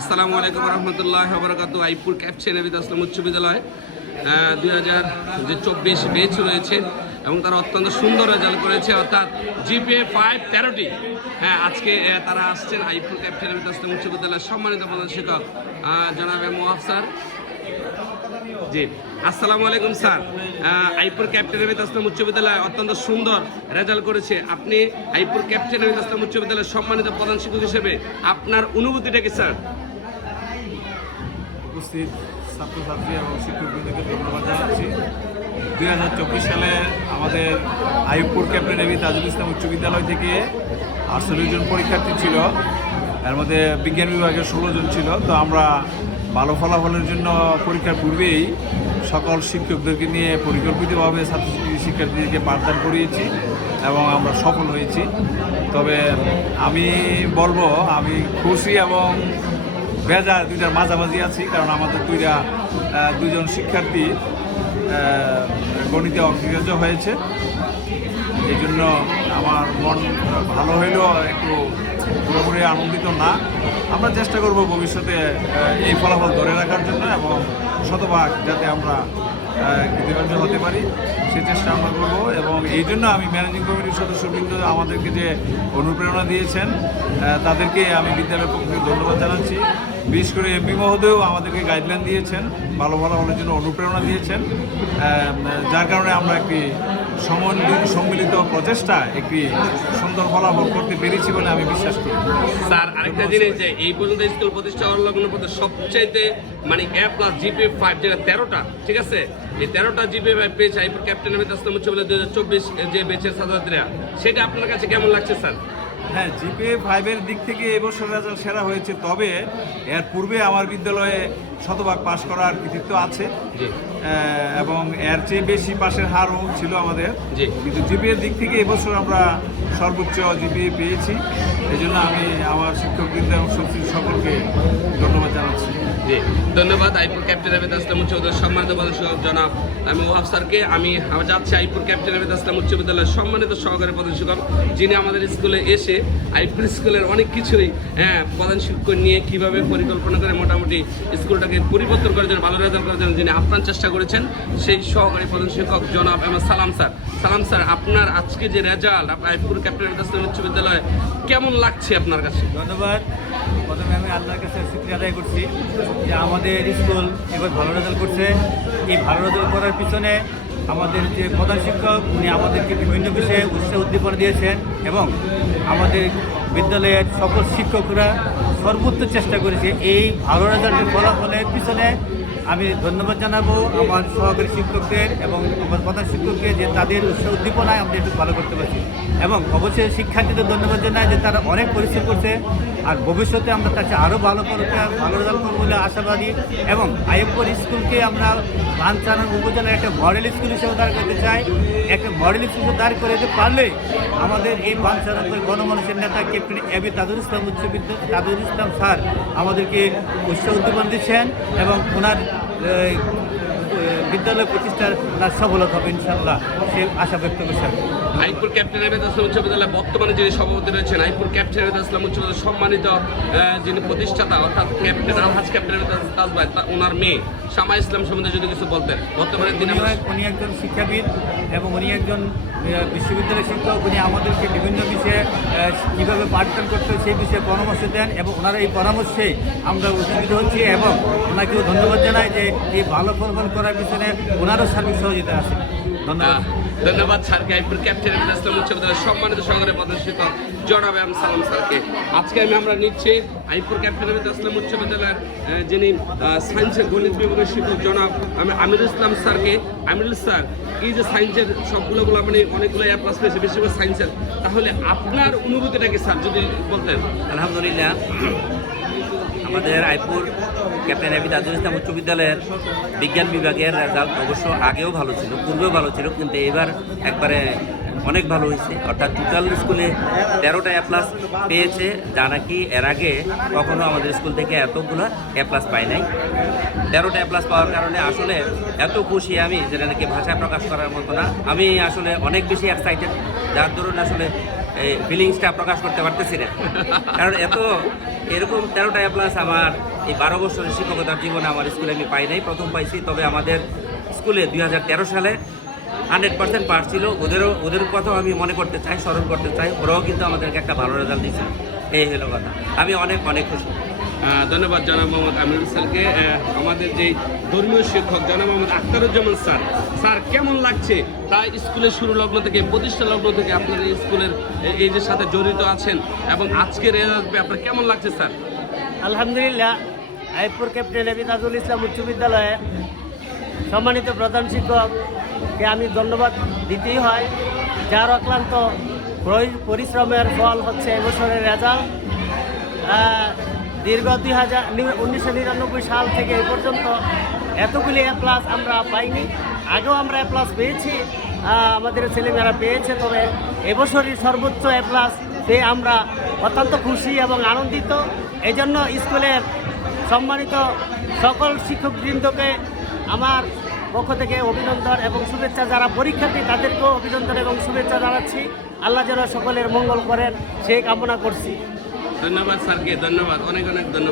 আসসালামু আলাইকুম রহমতুল্লাহ বরকাত আইপুর ক্যাপচে নবীদ আসলাম উচ্চ বিদ্যালয়। দুই হাজার যে চব্বিশ বেচ রয়েছে এবং তারা অত্যন্ত সুন্দর রেজাল্ট করেছে, অর্থাৎ জিপিএ ফাইভ তেরোটি। হ্যাঁ আজকে তারা আসছেন আইপুর ক্যাপচে নবীদ আসলাম উচ্চ বিদ্যালয়ের সম্মানিত প্রধান শিক্ষক জনাব এম স্যার। জি, আসসালামু আলাইকুম স্যার। আইপুর ক্যাপ্টেন নবীদ আসলাম উচ্চ বিদ্যালয়। অত্যন্ত সুন্দর রেজাল্ট করেছে। আপনি আইপুর ক্যাপ্টেন নবীদ আসলাম উচ্চ বিদ্যালয়ের সম্মানিত প্রধান শিক্ষক হিসেবে। আপনার অনুভূতিটা কি, স্যার? উপস্থিত ছাত্রছাত্রী এবং শিক্ষকবৃন্দকে ধন্যবাদ জানাচ্ছি। দুই হাজার চব্বিশ সালে আমাদের Aibpur Captain A B Tajul Islam উচ্চ বিদ্যালয় থেকে আটচল্লিশ জন পরীক্ষার্থী ছিল। এর মধ্যে বিজ্ঞান বিভাগের ষোলো জন ছিল। তো আমরা ভালো ফলাফলের জন্য পরীক্ষার পূর্বেই সকল শিক্ষকদেরকে নিয়ে পরিকল্পিতভাবে ছাত্রছাত্রী শিক্ষার্থীদেরকে পাঠদান করিয়েছি এবং আমরা সফল হয়েছি। তবে আমি বলব, আমি খুশি এবং বেজার দুইটার মাঝামাঝি আছি কারণ আমাদের দুইটা আহ, দুইজন শিক্ষার্থী গণিতে অগ্রগণ্য হয়েছে। এই জন্য আমার মন ভালো হইলেও একটু পুরোপুরি আনন্দিত না। আমরা চেষ্টা করব ভবিষ্যতে এই ফলাফল ধরে রাখার জন্য এবং শতভাগ যাতে আমরা কৃতকার্য হতে পারি। সে চেষ্টা আমরা করব এবং এই জন্য আমি ম্যানেজিং কমিটির সদস্যবৃন্দ আমাদেরকে যে অনুপ্রেরণা দিয়েছেন তাদেরকে আমি বিদ্যালয়ের পক্ষ ধন্যবাদ জানাচ্ছি। বিশেষ করে এমপি মহোদয়ও আমাদেরকে গাইডলাইন দিয়েছেন ভালো ফলাফলের জন্য অনুপ্রেরণা দিয়েছেন। যার কারণে আমরা একটি সমন্বিত সম্মিলিত প্রচেষ্টা একটি সুন্দর ফলাফল করতে পেরেছি বলে আমি বিশ্বাস করি। স্যার আরেকটা জিনিস যে এই পর্যন্ত স্কুল প্রতিষ্ঠা সংলগ্ন পথে সবচাইতে মানে এ প্লাস জিপি ফাইভ যেটা তেরোটা ঠিক আছে? এই তেরোটা জিপি ফাইভ পেয়েছে আইপুর ক্যাপ্টেন নবীদ আসলাম উচ্চ বিদ্যালয় দুই হাজার চব্বিশ যে বেচের ছাত্রছাত্রীরা সেটা আপনার কাছে কেমন লাগছে স্যার? হ্যাঁ জিপে ফাইভের দিক থেকে এবছর রেজাল্ট সেরা হয়েছে তবে এর পূর্বে আমার বিদ্যালয়ে শতভাগ পাশ করার কৃতিত্ব আছে। এবং এর চেয়ে বেশি পাশের হারও ছিল আমাদের। কিন্তু জিপিএর দিক থেকে এবছর আমরা সর্বোচ্চ জিপিএ পেয়েছি। এই জন্য আমি আমার শিক্ষকবৃন্দ এবং সব- সকলকে ধন্যবাদ জানাচ্ছি। ধন্যবাদ, আইপুর ক্যাপ্টেন আবেদ আসলাম উচ্চ বিদ্যালয়ের সম্মানিত প্রধান জনাব আমি ওহাব স্যারকে। আমি যাচ্ছি আইপুর ক্যাপ্টেন আবেদ আসলাম উচ্চ বিদ্যালয়ের সম্মানিত সহকারী প্রধান শিক্ষক যিনি আমাদের স্কুলে এসে আইপুর স্কুলের অনেক কিছুই হ্যাঁ প্রধান শিক্ষক নিয়ে কীভাবে পরিকল্পনা করে মোটামুটি স্কুলটাকে পরিবর্তন করার জন্য ভালো রেজাল্ট করার জন্য যিনি আপ্রাণ চেষ্টা করেছেন, সেই সহকারী প্রধান শিক্ষক জনাব এস সালাম স্যার। সালাম স্যার, আপনার আজকে যে রেজাল্ট আইপুর ক্যাপ্টেন আবেদ আসলাম উচ্চ বিদ্যালয় কেমন লাগছে আপনার কাছে? ধন্যবাদ। প্রথমে আমি আল্লাহর কাছে স্বীকৃতি আদায় করছি যে আমাদের স্কুল এবার ভালো রেজাল্ট করছে। এই ভালো রেজাল্ট করার পিছনে আমাদের যে প্রধান শিক্ষক, উনি আমাদেরকে বিভিন্ন বিষয়ে উৎসাহ উদ্দীপনা দিয়েছেন এবং আমাদের বিদ্যালয়ের সকল শিক্ষকরা সর্বোচ্চ চেষ্টা করেছে এই ভালো রেজাল্টের ফলাফলের পিছনে আমি ধন্যবাদ জানাব আমার সহকারী শিক্ষকদের এবং আমার প্রধান শিক্ষককে যে তাদের উৎসাহ উদ্দীপনায় আমরা একটু ভালো করতে পারছি। এবং অবশ্যই শিক্ষার্থীদের ধন্যবাদ জানাই যে তারা অনেক পরিশ্রম করছে আর ভবিষ্যতে আমরা তাকে আরও ভালো করতে ভালো রেজাল্ট করব বলে আশাবাদী। এবং আইএফপুর স্কুলকে আমরা বানচারান উপজেলার একটা মডেল স্কুল হিসেবে দাঁড় করতে চাই। একটা মডেল স্কুল হিসেবে দাঁড় করে পারলে আমাদের এই বানচারানের গণমানুষের নেতা ক্যাপ্টেন এবি তাজুল ইসলাম উচ্চ বিদ্যালয় ইসলাম স্যার আমাদেরকে উৎসাহ উদ্দীপন দিচ্ছেন এবং ওনার like বিদ্যালয় প্রতিষ্ঠার সফলতা হবে ইনশাল্লাহ সে আশা ব্যক্ত করছে আইপুর ক্যাপ্টেন আবেদ আসলাম উচ্চ বিদ্যালয় বর্তমানে যিনি সভাপতি রয়েছেন আইপুর ক্যাপ্টেন আবেদ আসলাম উচ্চ বিদ্যালয় সম্মানিত যিনি প্রতিষ্ঠাতা অর্থাৎ ক্যাপ্টেন আলহাজ ক্যাপ্টেন তাজ ভাই তা- ওনার মেয়ে শামা ইসলাম সম্বন্ধে যদি কিছু বলতেন। বর্তমানে তিনি উনি একজন শিক্ষাবিদ এবং উনি একজন আহ, বিশ্ববিদ্যালয়ের শিক্ষক। উনি আমাদেরকে বিভিন্ন বিষয়ে কীভাবে পাঠদান করতে সেই বিষয়ে পরামর্শ দেন এবং ওনার এই পরামর্শে আমরা উপকৃত হচ্ছি এবং ওনাকেও ধন্যবাদ জানাই যে এই ভালো ফলাফল করার পিছনে ওনারও সার্বিক সহযোগিতা আছে। ধন্যবাদ। ধন্যবাদ স্যারকে। আইপুর ক্যাপ্টেন আসলাম উচ্চ বিদ্যালয়ের সম্মানিত সহকারী শিক্ষক জনাব এম সালাম স্যারকে। আজকে আমি আমরা নিচ্ছি আইপুর ক্যাপ্টেন আসলাম উচ্চ বিদ্যালয়ের যিনি সায়েন্সের গণিত বিভাগের শিক্ষক জনাব আমি আমিরুল ইসলাম স্যারকে। আমিরুল স্যার এই যে সায়েন্সের সবগুলো মানে অনেকগুলো অ্যাপ প্লাস পেয়েছে বেশিরভাগ সায়েন্সের তাহলে আপনার অনুভূতিটা কি স্যার যদি বলতেন? আলহামদুলিল্লাহ। আমাদের Aipur Captain A B Tajul Islam উচ্চ বিদ্যালয়ের বিজ্ঞান বিভাগের রেজাল্ট অবশ্য আগেও ভালো ছিল, পূর্বেও ভালো ছিল, কিন্তু এবার একবারে অনেক ভালো হয়েছে। অর্থাৎ টোটাল স্কুলে তেরোটা এ প্লাস পেয়েছে, যা নাকি এর আগে কখনো আমাদের স্কুল থেকে এতগুলো এ প্লাস পাই নাই। তেরোটা এ প্লাস পাওয়ার কারণে আসলে এত খুশি আমি, যেটা নাকি ভাষায় প্রকাশ করার মতো না। আমি আসলে অনেক বেশি এক্সাইটেড যার ধরুন আসলে এই ফিলিংসটা প্রকাশ করতে পারতেছি না। কারণ এত, এরকম তেরোটা প্লাস আমার এই বারো বছরের শিক্ষকতার জীবনে আমার স্কুলে আমি পাই নাই। প্রথম পাইছি, তবে আমাদের স্কুলে দুই হাজার তেরো সালে হান্ড্রেড পার্সেন্ট পাস ছিল। ওদেরও, ওদের কথাও আমি মনে করতে চাই, স্মরণ করতে চাই। ওরাও কিন্তু আমাদেরকে একটা ভালো রেজাল্ট দিয়েছে। এই হলো কথা। আমি অনেক অনেক খুশি। ধন্যবাদ জনাব মোহাম্মদ আমিরুল স্যারকে। আমাদের যে ধর্মীয় শিক্ষক জনাব মোহাম্মদ আখতারুজ্জামান স্যার স্যার কেমন লাগছে? তাই স্কুলের শুরু লগ্ন থেকে, প্রতিষ্ঠা লগ্ন থেকে আপনার স্কুলের এই যে সাথে জড়িত আছেন এবং আজকের পেয়ে আপনার কেমন লাগছে স্যার? আলহামদুলিল্লাহ, Aipur Captain A B Tajul Islam উচ্চ বিদ্যালয়ে সম্মানিত প্রধান শিক্ষককে আমি ধন্যবাদ দিতেই হয়। যার অক্লান্ত পরিশ্রমের ফল হচ্ছে এবছরের রেজাল্ট। দীর্ঘ দুই হাজার উনিশশো নিরানব্বই সাল থেকে এ পর্যন্ত এতগুলি এ প্লাস আমরা পাইনি। আগেও আমরা এ প্লাস পেয়েছি আমাদের ছেলেমেয়েরা পেয়েছে, তবে এবছরই সর্বোচ্চ এ প্লাস পেয়ে আমরা অত্যন্ত খুশি এবং আনন্দিত। এই জন্য স্কুলের সম্মানিত সকল শিক্ষকবৃন্দকে আমার পক্ষ থেকে অভিনন্দন এবং শুভেচ্ছা যারা পরীক্ষার্থী, তাদেরকেও অভিনন্দন এবং শুভেচ্ছা জানাচ্ছি। আল্লাহ যেন সকলের মঙ্গল করেন, সেই কামনা করছি। ধন্যবাদ স্যারকে ধন্যবাদ অনেক অনেক ধন্যবাদ